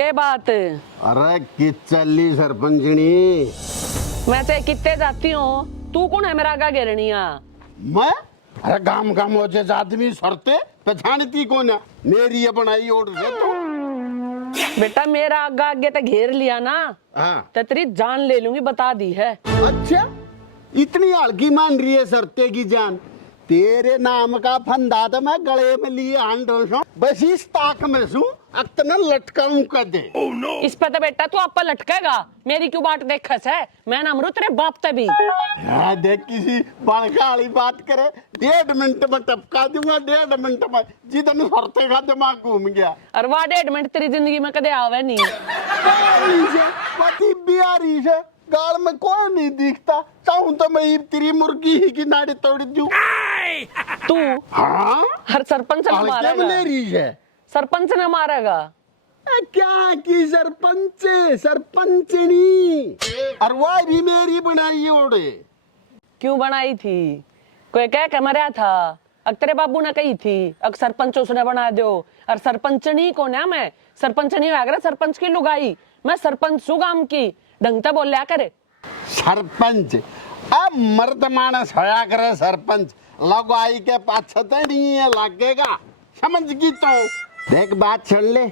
के बात? अरे कि चली सरपंचनी, मैं चाहे कितने जाती हूँ, तू कौन है मेरा आगा घेरनिया? मैं अरे गाम गाम हो जे आदमी सरते पहचानती कौन है? मेरी ये बनाई ओढ़ से तो बेटा मेरा आगा आगे तो घेर लिया ना, हाँ। तो तेरी जान ले लूंगी, बता दी है। अच्छा, इतनी हल्की मान रही है सरते की जान? तेरे नाम का फंदा तो मैं गले में लिए हांडो सो, बस इस ताक में सू अतना लटकाऊं कर दे। oh, no. इस पे तो बेटा तू आपा लटकेगा, मेरी क्यों बात देखस है? मैं ना मरू तेरे बाप तभी। हाँ देख, किसी बड़का वाली बात करे 1.5 मिनट में टपका दूंगा, 1.5 मिनट में जितने सरते का दिमाग घूम गया। और वाह 1.5 मिनट तेरी जिंदगी में कदे आवे नहीं। पति बिहारी से गाल में कोई नहीं दिखता, चाहूं तो मैं तेरी मुर्गी ही की नाड़ी तोड़ दूं। तू हाँ हर सरपंच ने मारेगा, सरपंच ने मारेगा। क्या की सरपंच सरपंचनी, और वह भी मेरी बनाई ओढ़े। क्यों बनाई थी? कोई कह के मरा था? अग तेरे बाबू ने कही थी अग सरपंच उसने बना दो। और सरपंचनी कौन है? मैं सरपंचनी अगर सरपंच की लुगाई, मैं सरपंच हूँ गांव की, ढंग से बोलिया करे। सरपंच अब मर्द मानस होया करे सरपंच, लगाई के पाछे तो नहीं है लगेगा, समझ की? तो देख बात सुन ले,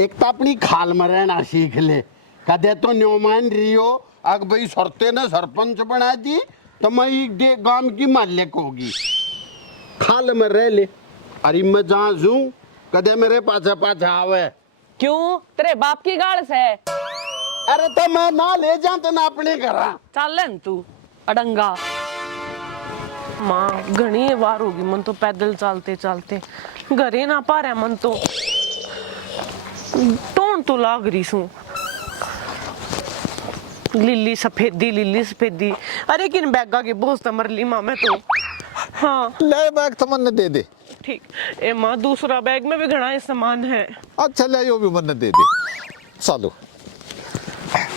एक तो अपनी खाल में रहना सीख ले। कदे तो न्यो मान रही हो अग भाई सरते ने सरपंच बना दी तो मैं गांव की मालिक होगी। खाल में रह ले, अरे मैं जहाँ जूं कदे मेरे पाछे पाछे आवे। क्यों? तेरे बाप की गाड़ से? अरे तो मैं ना ले जा तो ना अपने घरा चल लेन तू अडंगा। माँ घनी बार होगी मन तो पैदल चलते चलते, घरे ना पा रहा मन तो टोन तो लाग रही सू। लिल्ली सफेदी। अरे किन बैगा की बोझ तो मर ली माँ मैं तो। हाँ ले बैग तो मन दे दे। ठीक ए माँ, दूसरा बैग में भी घना सामान है। अच्छा ले यो भी मन दे दे। चलो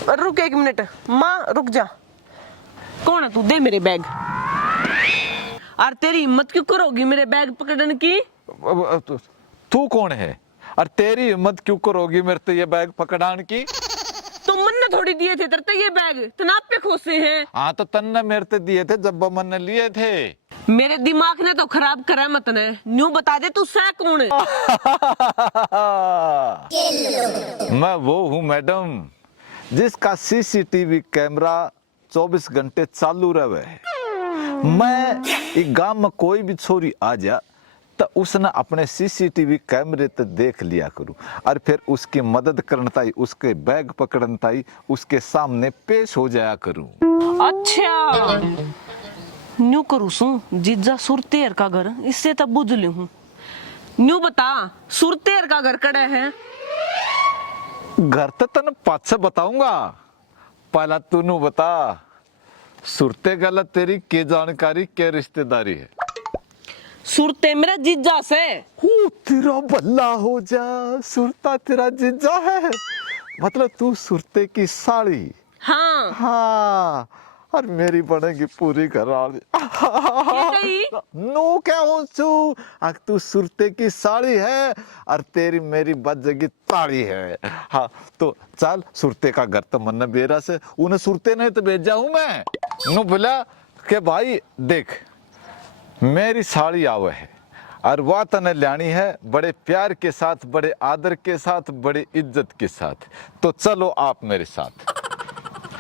रुक 1 मिनट माँ, रुक जा। कौन है तू? दे मेरे बैग। और तेरी हिम्मत क्यों करोगी मेरे बैग पकड़ने की? तू कौन है और तेरी हिम्मत क्यों करोगी मेरे तो ये बैग पकड़ाने की? तुम मन ने थोड़ी दिए थे तेरे तो ये बैग, तनाप पे खोसे हैं। हाँ तो तन्ने मेरे ते दिए थे जब मन ने लिए थे। मेरे दिमाग ने तो खराब करा मत ने। न्यू बता दे तू सह कौन है? मैं वो हूँ मैडम जिसका सीसीटीवी कैमरा 24 घंटे चालू रहे। मैं एक गांव में कोई भी छोरी आ जा तो उसने अपने सीसीटीवी कैमरे ते देख लिया करूं और फिर उसकी मदद करने ताई, उसके बैग पकड़ने ताई उसके सामने पेश हो जाया करूं। अच्छा न्यू करूँ सू जीजा सुरतेर का घर, इससे तब बुझ ली हूँ। न्यू बता सुरतेर का घर कड़े है? घर तो तन पाछे बताऊंगा, पहला तू बता सुरते गलत तेरी के जानकारी के रिश्तेदारी है? सुरते मेरा जीजा से। तेरा भला हो जा, सुरता तेरा जीजा है? मतलब तू सुरते की साड़ी? हाँ हाँ, और मेरी बनेगी पूरी घरवाली। नो क्या हो चू, तू सुरते की साड़ी है और तेरी मेरी बजेगी ताड़ी है। हाँ तो चल, सुरते का घर तो मन बेरा से उन्हें सुरते नहीं तो भेजा हूं मैं। नो बोला के भाई देख मेरी साड़ी आवे है और वह तने लानी है बड़े प्यार के साथ, बड़े आदर के साथ, बड़े इज्जत के साथ। तो चलो आप मेरे साथ।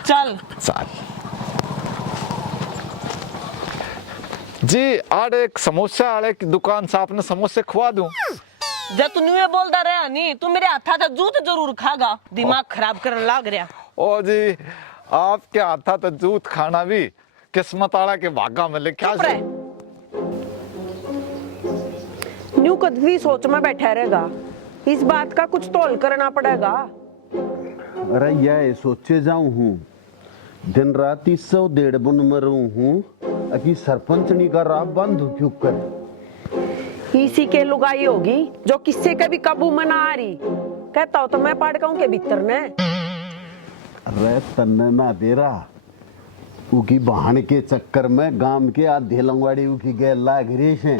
चल चल जी, आड़ एक समोसा आड़े की दुकान से आपने समोसे खवा दूं? जब तू न्यू बोलता रहा नहीं, तू मेरे हाथा था जूत जरूर खागा, दिमाग खराब करने लग रहा। ओ जी, आपके हाथा तो जूत खाना भी किस्मत आड़ा के भागा में लिखा है। न्यू कभी सोच में बैठा रहेगा, इस बात का कुछ तौल करना पड़ेगा। अरे यह सोचे जाऊं हूँ, दिन रात 100 बुन मरूं हूँ, अभी सरपंचनी का राह बंद क्यों कर? इसी के लुगाई होगी जो किससे कभी काबू में ना आ रही। कहता हो तो मैं पाड़ के भीतर ने। अरे तन्ने ना दे रहा, उकी बहन के चक्कर में गांव के आधे लंगवाड़ी उकी गैर लाग रही है।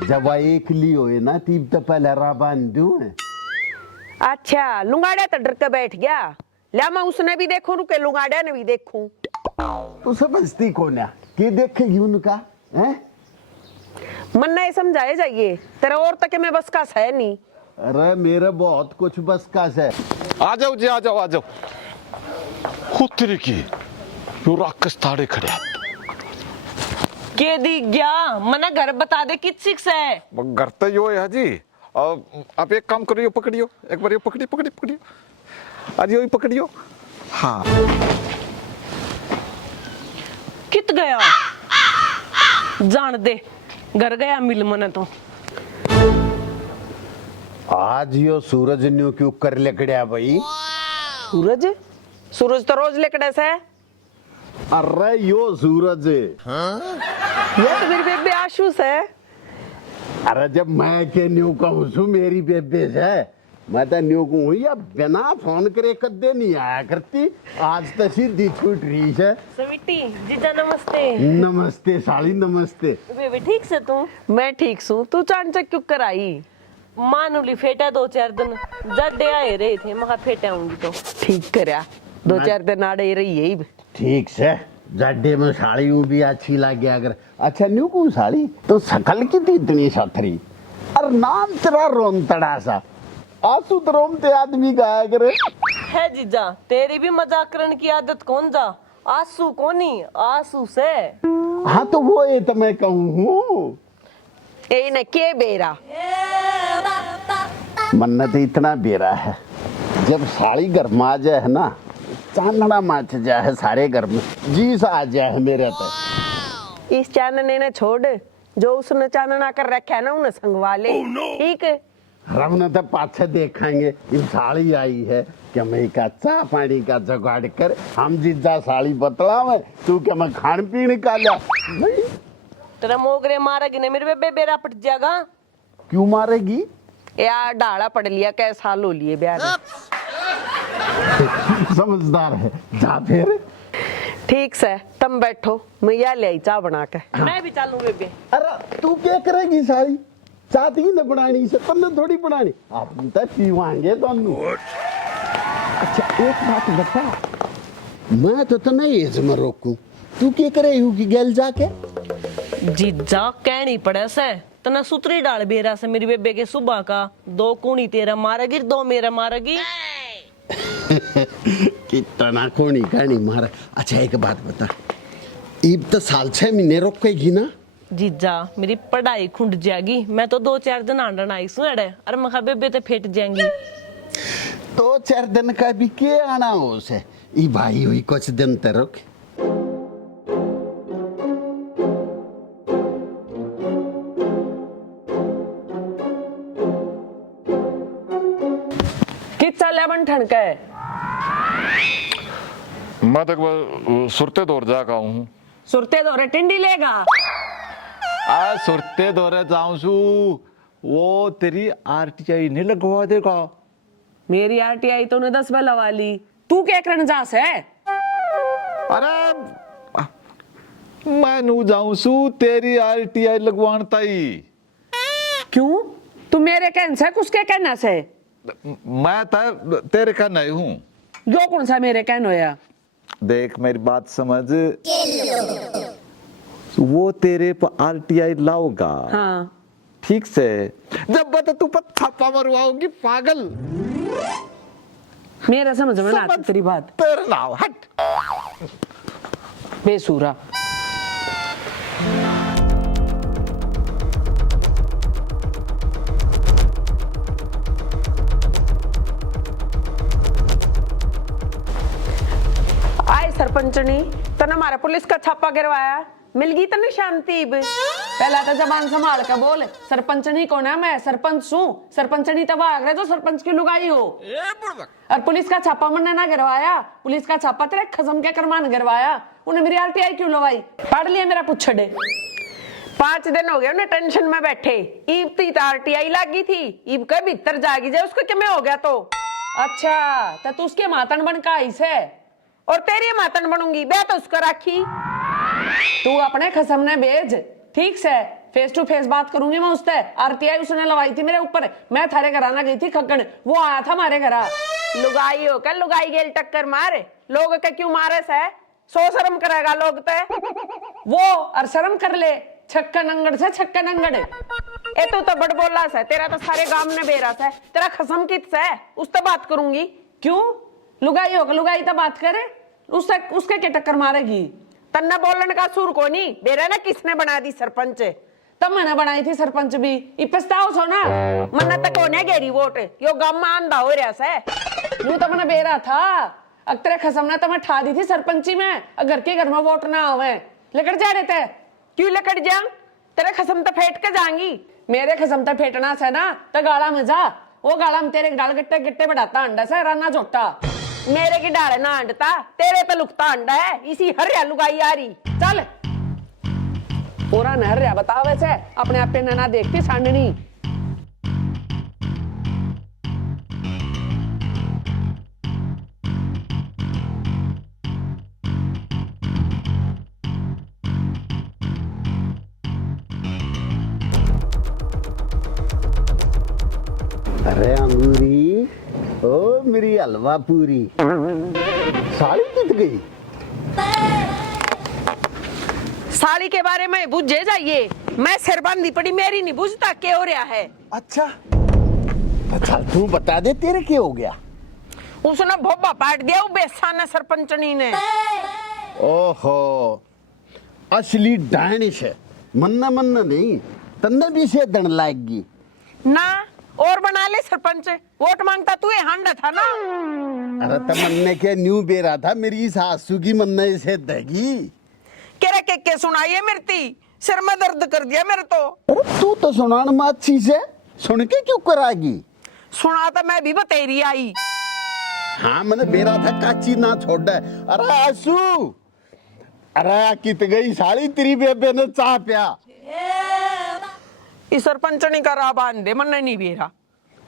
जब एक ली होए ना तीब तो पहले राह बांध दूं। अच्छा लुंगाड़ा तो डर के बैठ गया। ला मैं उसने भी देखूं रुके लुंगाड़ा ने भी देखूं। तू समझती कौन है कि देखेगी उनका हैं? मन नहीं समझाए जाइए तेरा और तक मैं बस का है नहीं। अरे मेरे बहुत कुछ बस का है। आ जाओ जी, आ जाओ, आ जाओ। खुतरी की यो राक्षस थाड़े खड़े के दी गया मना घर बता दे किस है। घर तो यो है जी। आप एक काम करियो, पकड़ियो एक बार, यो पकड़ियो पकड़ियो पकड़ियो, आज यो ही पकड़ियो। हाँ कित गया जान दे, घर गया मिल मने तो। आज यो सूरज न्यू क्यों कर लेकड़िया भाई? सूरज सूरज तो रोज लेकड़े से। अरे यो सूरज है। ये तो मेरी बेबे आशु से। अरे जब मैं के न्यू कहूँ सु मेरी बेबे से, मैं तो न्यू कहूँ या बिना फोन करे कदे नहीं आया करती। आज तो सीधी छूट रही है। स्वीटी जीजा नमस्ते। नमस्ते साली नमस्ते। बेबे ठीक से तू? मैं ठीक हूँ, तू चांचक क्यों कर आई? मानुली फेटा 2-4 दिन जड्डे आए रहे थे, मगर फेटे आऊंगी तो ठीक करया, 2-4 दिन आड़े रही है। ठीक से जड्डे में साड़ी यूं भी अच्छी लग गया। अगर अच्छा न्यू को साड़ी तो सकल की थी इतनी सथरी और नाम तेरा रोमतड़ा सा आंसू तो रोमते आदमी गाया करे है जीजा। तेरी भी मजाक करने की आदत कौन जा, आंसू कोनी आंसू से। हाँ तो वो ये तो मैं कहूँ ए न के बेरा मन्नत इतना बेरा है। जब साड़ी गरमा जाए है ना, चांदना मच जाए सारे घर में, जी सा आ जाए मेरे तो। इस चानने ने छोड़, जो उसने चानना कर रखा है ना उन्हें संगवा ले। ठीक है रमन तो पाछे देखेंगे। ये साड़ी आई है कि मैं का चाह पानी का जुगाड़ कर हम जीजा साड़ी बतला में तू क्या मैं खान पीने का लिया नहीं। तेरा मोगरे मारेगी ना मेरे बेबे, बेरा पट जाएगा। क्यों मारेगी? यार डाला पड़ लिया कै साल हो लिए ब्याह में। समझदार है जा फिर। ठीक से तुम बैठो, मैं या ले आई चाय बना के। मैं भी चालू बेबे। अरे तू क्या करेगी साड़ी? चाहती ही ना बनानी से पन्ना थोड़ी बनानी, आप तो पीवाएंगे दोनों। अच्छा एक बात बता, मैं तो नहीं एज में रोकूं, तू क्या करे होगी गल जाके? जीजा कहनी पड़े से तना सुतरी डाल बेरा से मेरी बेबे के सुबह का 2 कूणी तेरा मारेगी 2 मेरा मारेगी। कितना कोनी कहानी मारा। अच्छा एक बात बता, ईब तो साल 6 महीने रोकेगी ना? जीजा मेरी पढ़ाई खुंड जाएगी, मैं तो 2-4 दिन आंडन आई सू अड़े, और मखा बेबे तो फेट जाएंगी। 2-4 दिन का भी के आना हो से ई भाई हुई कुछ दिन तक रुक। कितना लेवन ठनका है? मैं तो सुरते दौर जाका हूँ। सुरते दौरे टिंडी लेगा। आ सुरते दौरे जाऊं सू, वो तेरी आरटीआई नहीं लगवा देगा। मेरी आरटीआई तो ने 10 वाला वाली, तू क्या करने जा से? अरे मैं नू जाऊं सू तेरी आरटीआई लगवान ताई। क्यों तू मेरे कहने से उसके कहना से? मैं तेरे का नहीं हूँ। यो कौन सा मेरे कहना होया? देख मेरी बात समझ, वो तेरे पर आरटीआई लाओगा। हाँ ठीक से जब बता तू पर छापा मरवाओगी पागल। मेरा समझ में ना आती तेरी बात। तेरे नाव हट बेसूरा। आए सरपंचनी तने हमारा पुलिस का छापा गिरवाया, मिल गई तने शांति। पहला तो जबान संभाल के बोल, सरपंचनी कौन है? मैं सरपंच हूँ। सरपंचनी तब आगरा जो सरपंच की लुगाई हो। और पुलिस का छापा मैंने ना गिरवाया, पुलिस का छापा तेरे खसम के करमान गिरवाया। उन्हें मेरी आरटीआई क्यों लगवाई? पढ़ लिया मेरा पुछड़े। 5 दिन हो गए उन्हें टेंशन में बैठे। ईब ती आरटीआई लगी थी, ईब के भीतर जागी जाए उसको क्या हो गया तो। अच्छा तो उसके मातन बन का आई से, और तेरी मातन बनूंगी बे तो उसको राखी। तू अपने खसम ने भेज ठीक से, फेस टू फेस बात करूंगी मैं उससे। आरटीआई उसने लगाई थी मेरे ऊपर, मैं थारे घराना गई थी खक्कड़, वो आया था हमारे घरा। लुगाई हो कर लुगाई गेल टक्कर मारे, लोग के क्यों मारे से? सो शर्म करेगा लोग ते। वो और शर्म कर ले, छक्का नंगड़ से छक्का नंगड़। ए तो बड़ बोला से, तेरा तो सारे गांव ने बेरा से, तेरा खसम कित से, उससे बात करूंगी। क्यों? लुगाई होगा, लुगाई तो बात करे, उससे उसके क्या टक्कर मारेगी? तन्ना बोलन का सुर को नहीं बेरा ना, किसने बना दी सरपंच? तब मैंने बनाई थी सरपंच भी, पछताओ सो ना। मन्ना तक कोने गेरी वोट, यो गांव में आंधा हो रहा से। यूं तो मैंने बेरा था, अक्तरे खसम ने तो मैं ठा दी थी सरपंची में, अगर के घर में वोट ना आवे लेकर जा रहे थे। क्यों लेकर जा? तेरे खसम तो फेंट के जाएंगी। मेरे खसम तो फेंटना से ना तो गाला में जा, वो गाला में तेरे डाल गट्टे गिट्टे बढ़ाता अंडा से राना झोटा। मेरे की डाले ना अंडता, तेरे पे लुकता अंडा है, इसी हरिया लुगाई आ रही। चल पूरा नहर रहा बता, वैसे अपने आप पे ना देखती सांडनी। अरे अंगूरी, ओ मेरी हलवा पूरी, साड़ी कित गई? साली के बारे में बुझे जाइए, मैं सिरबंदी पड़ी, मेरी नहीं बुझता क्या हो रहा है। अच्छा अच्छा, तू बता दे तेरे क्या हो गया? उसने भोबा पाट दिया बेसाना सरपंचनी ने। ओहो, असली डायनिश है, मन्ना मन्ना नहीं, तन्ने भी से दन लाएगी ना। और बना ले सरपंच, वोट मांगता तू हांडा था ना। अरे तमन्ने के न्यू बेरा था, मेरी सासू की मन्ना से देगी। केरे के सुनाइए मेरी, सिर में दर्द कर दिया मेरे तो। अरे तू तो सुनान में अच्छी से, सुन के क्यों करागी? सुना तो मैं भी बतेरी आई। हाँ मैंने बेरा था काची ना छोड़ दे। अरे आसू, अरे कित गई साड़ी तेरी बेबे ने चाह पिया। इस सरपंचनी का राह बांध दे, मन नहीं बेरा।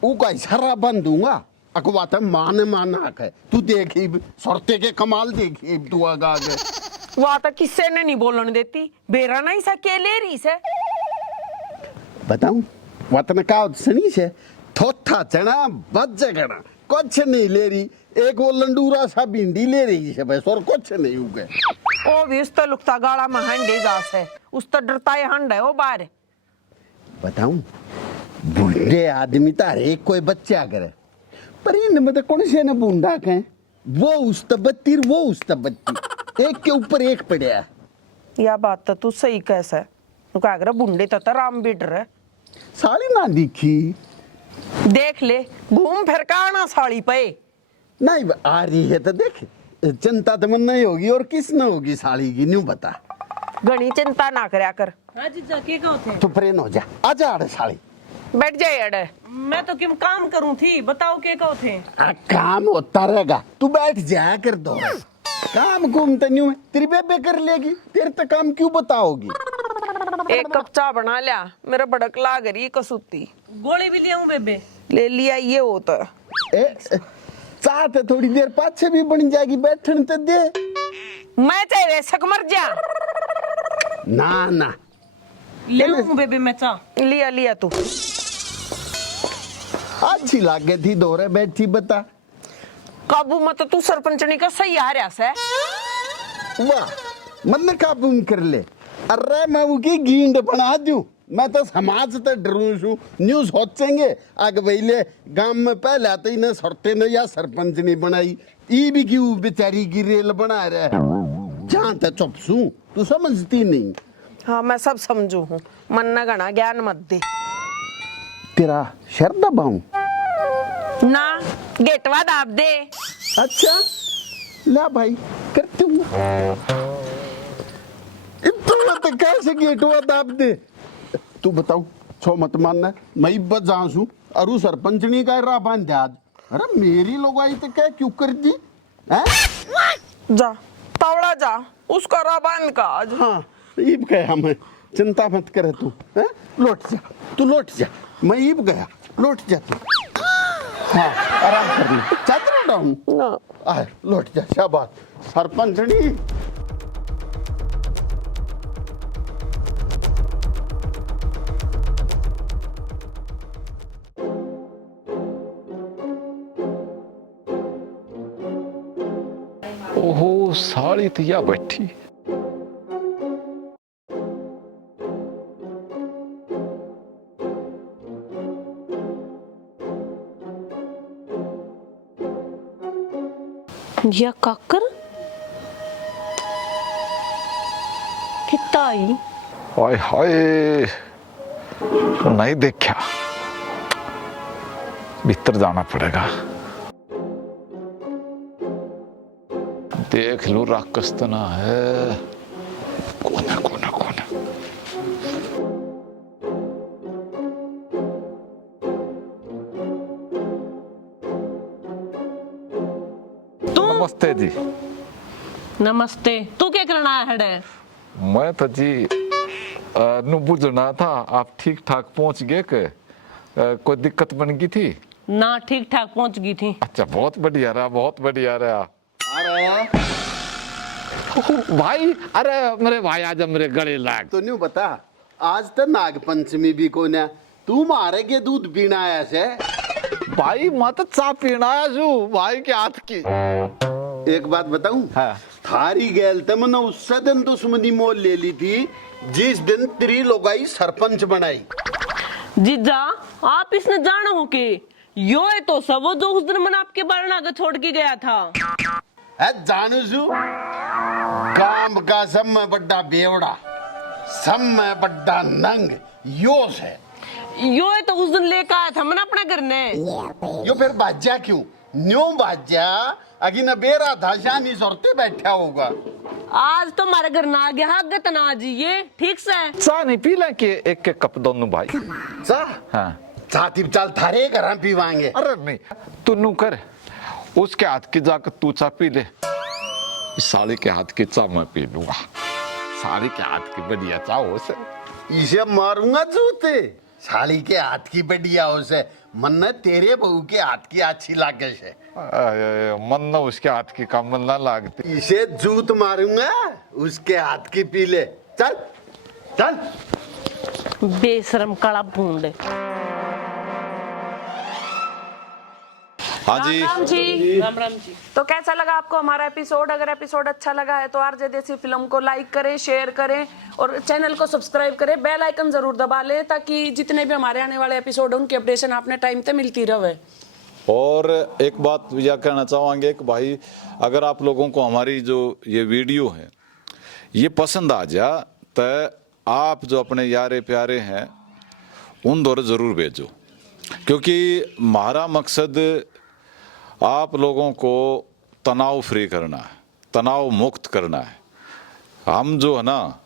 वो का इशारा बंद दूंगा, अकवाता माने माना है। तू देखी सुरते के कमाल देखी तू आगे। वहाँ तक किससे ने नहीं बोलने देती, बेरा नहीं सा के ले रही से। बताऊं वतन का सुनी से थोथा चना बच गना कुछ नहीं ले रही, एक वो लंडूरा सा भिंडी ले रही है बस, और कुछ नहीं उगे। ओ भी उस तो लुकता गाड़ा में हंडे जास है, उस तो डरता है हंडा है वो बाहर। बताऊं बूढ़े आदमी तारे एक कोई बच्चा करे, पर इनमें तो कौन से न बूंदा के, वो उस तबत्ती वो उस तबत्ती, एक के ऊपर एक पड़या है। या बात तो तू सही कैसा है, क्या कर बुंडे तो राम बीट रहे। साड़ी ना दिखी, देख ले घूम फिर का आना साड़ी पे। नहीं आ रही है तो देख, चिंता तो मन नहीं होगी और किस न होगी साड़ी की, न्यू बता। घनी चिंता ना करया कर। हाँ जी जाके कहो थे। तू प्रेन हो जा, आजा आड़े साड़ी। बैठ जाए अड़े। मैं तो किम काम करूं थी, बताओ के कहो थे। काम होता रहेगा, तू बैठ जाया कर दो। काम घूमते न्यू है, तेरी बेबे कर लेगी, तेरे तो काम क्यों बताओगी? एक कप चाय बना लिया, मेरा बड़क लाग रही कसूती। गोली भी ले आऊं बेबे? ले लिया ये होता। चाह तो थोड़ी देर पाछे भी बन जाएगी, बैठने तो दे। मैं चाहे सक मर जा। ना ना ले आऊं बेबे मैं चाह? लिया लिया तू। अच्छी लागे थी दोरे बैठी बता। काबू मत तू सरपंचनी का सही आ रहा से। वाह मन काबू कर ले। अरे मैं उनकी गींड बना दूं, मैं तो समाज तो डरू छू। न्यूज सोचेंगे आगे वहीले गांव में पहले आते ही ना सरते ने या सरपंच नहीं बनाई, ई भी क्यों बेचारी की रेल बना रहा है। जहां तक चुप सू, तू समझती नहीं। हाँ मैं सब समझू हूँ, मन न गणा ज्ञान मत दे। तेरा शर दबाऊं? ना गेटवा दाब दे। अच्छा ला भाई करती हूँ। इतना तो कैसे गेटवा दाब दे? तू बताऊ छो मत मानना, मैं इब्बत जाऊं और उस सरपंचनी का राह बांध दे आज। अरे मेरी लोगाई तो क्या क्यों कर दी है? जा तावड़ा जा, उसका राह बांध का आज। हाँ ईब गया मैं, चिंता मत करे तू। है लौट जा, तू लौट जा, मैं ईब गया, लौट जा तू। हाँ आराम कर ले, चादर डाउन ना आए, लौट जा, शाबाश सरपंचनी। ओहो साड़ी तो या बैठी। या काकर कितना आई हाय हाय नहीं देखा, भीतर जाना पड़ेगा। देख लो राक्षस तो ना है। कौन है कौन है कौन है? नमस्ते जी। नमस्ते। तू क्या करना है? मैं तो जी नु बुझना था आप ठीक ठाक पहुंच गए के? कोई दिक्कत बन गई थी? ना ठीक ठाक पहुंच गई थी। अच्छा बहुत बढ़िया रहा, बहुत बढ़िया रहा। अरे भाई, अरे मेरे भाई आज मेरे गले लाग। तो नहीं बता, आज तो नाग पंचमी भी को ना, तू मारे के दूध पीना आया से। भाई मैं तो चाय पीना आया छू भाई के हाथ की। एक बात बताऊं? हाँ। थारी गैल तमने उससे दिन तो सुमनी मोल ले ली थी जिस दिन तेरी लोगाई सरपंच बनाई। जीजा आप इसने जाना हो के यो है तो सब वो जो उस दिन मैंने आपके बारे में आगे छोड़ के गया था। है जानू जू, काम का सब में बड़ा बेवड़ा, सब में बड़ा नंग योश है। यो है तो उस दिन लेकर आया था मैंने अपने घर ने। यो फिर बाजा क्यों? न्यो बाजा अगी न बेरा था शानी सोरते बैठा होगा। आज तो हमारे घर ना आ गया गत ना जी, ये ठीक से चाय नहीं पी लें कि एक एक कप दोनों भाई? चाह? हाँ। चाहती चल थारे घर पीवाएंगे। अरे नहीं, तू नू कर, उसके हाथ की जाकर तू चाय पी ले, साली के हाथ की चाय मैं पी लूंगा। साली के हाथ की बढ़िया चाय हो से इसे मारूंगा जूते। साली के हाथ की बढ़िया हो से मन न तेरे बहू के हाथ की अच्छी लागे से। मन ना उसके हाथ की काम ना लागती। इसे जूत मारूंगा, उसके हाथ की पी ले। चल चल। बेशरम काला भूंड। हाँ जी। राम जी। राम राम जी। तो कैसा लगा आपको हमारा एपिसोड? अगर एपिसोड अच्छा लगा है तो आरजे देसी फिल्म को लाइक करें, शेयर करें और चैनल को सब्सक्राइब करें। बेल आइकन जरूर दबा लें ताकि जितने भी हमारे आने वाले एपिसोड उनकी अपडेशन आपने टाइम पे मिलती रहे। और एक बात यह कहना चाहेंगे कि भाई अगर आप लोगों को हमारी जो ये वीडियो है ये पसंद आ जा तो आप जो अपने यारे प्यारे हैं उन दौर ज़रूर भेजो, क्योंकि हमारा मकसद आप लोगों को तनाव फ्री करना है, तनाव मुक्त करना है। हम जो है ना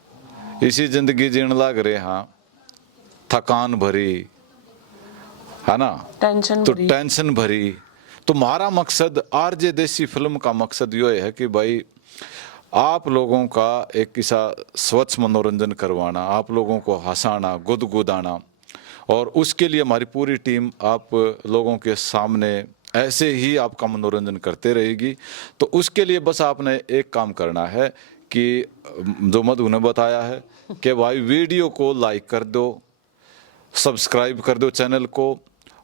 इसी ज़िंदगी जीने लग रहे हैं थकान भरी, है ना, तो टेंशन भरी। तो हमारा मकसद आरजे देसी फिल्म का मकसद ये है कि भाई आप लोगों का एक किसा स्वच्छ मनोरंजन करवाना, आप लोगों को हंसाना, गुदगुदाना, और उसके लिए हमारी पूरी टीम आप लोगों के सामने ऐसे ही आपका मनोरंजन करते रहेगी। तो उसके लिए बस आपने एक काम करना है कि जो मधु ने बताया है कि भाई वीडियो को लाइक कर दो, सब्सक्राइब कर दो चैनल को,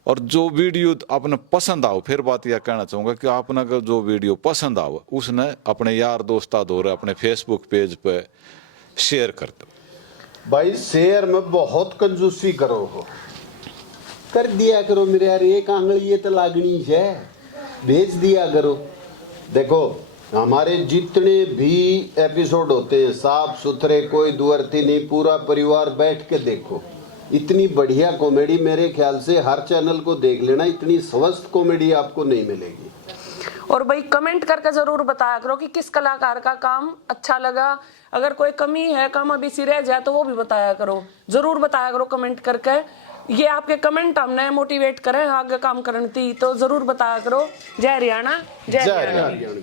और जो वीडियो आपने पसंद आओ, फिर बात यह कहना चाहूँगा कि आपने अगर जो वीडियो पसंद आओ उसने अपने यार दोस्ता दौरे अपने फेसबुक पेज पे शेयर कर दो। भाई शेयर में बहुत कंजूसी करो हो, कर दिया करो मेरे यार, एक आंगली ये तो लागनी है, भेज दिया करो। देखो हमारे जितने भी एपिसोड होते हैं साफ सुथरे, कोई दुअर्ती नहीं, पूरा परिवार बैठ के देखो। इतनी बढ़िया कॉमेडी मेरे ख्याल से हर चैनल को देख लेना, इतनी स्वस्थ कॉमेडी आपको नहीं मिलेगी। और भाई कमेंट करके जरूर बताया करो कि किस कलाकार का काम अच्छा लगा। अगर कोई कमी है, काम अभी सी रह जाए तो वो भी बताया करो, जरूर बताया करो कमेंट करके। ये आपके कमेंट हमने मोटिवेट करें आगे काम करने की, तो जरूर बताया करो। जय हरियाणा, जय हरियाणा।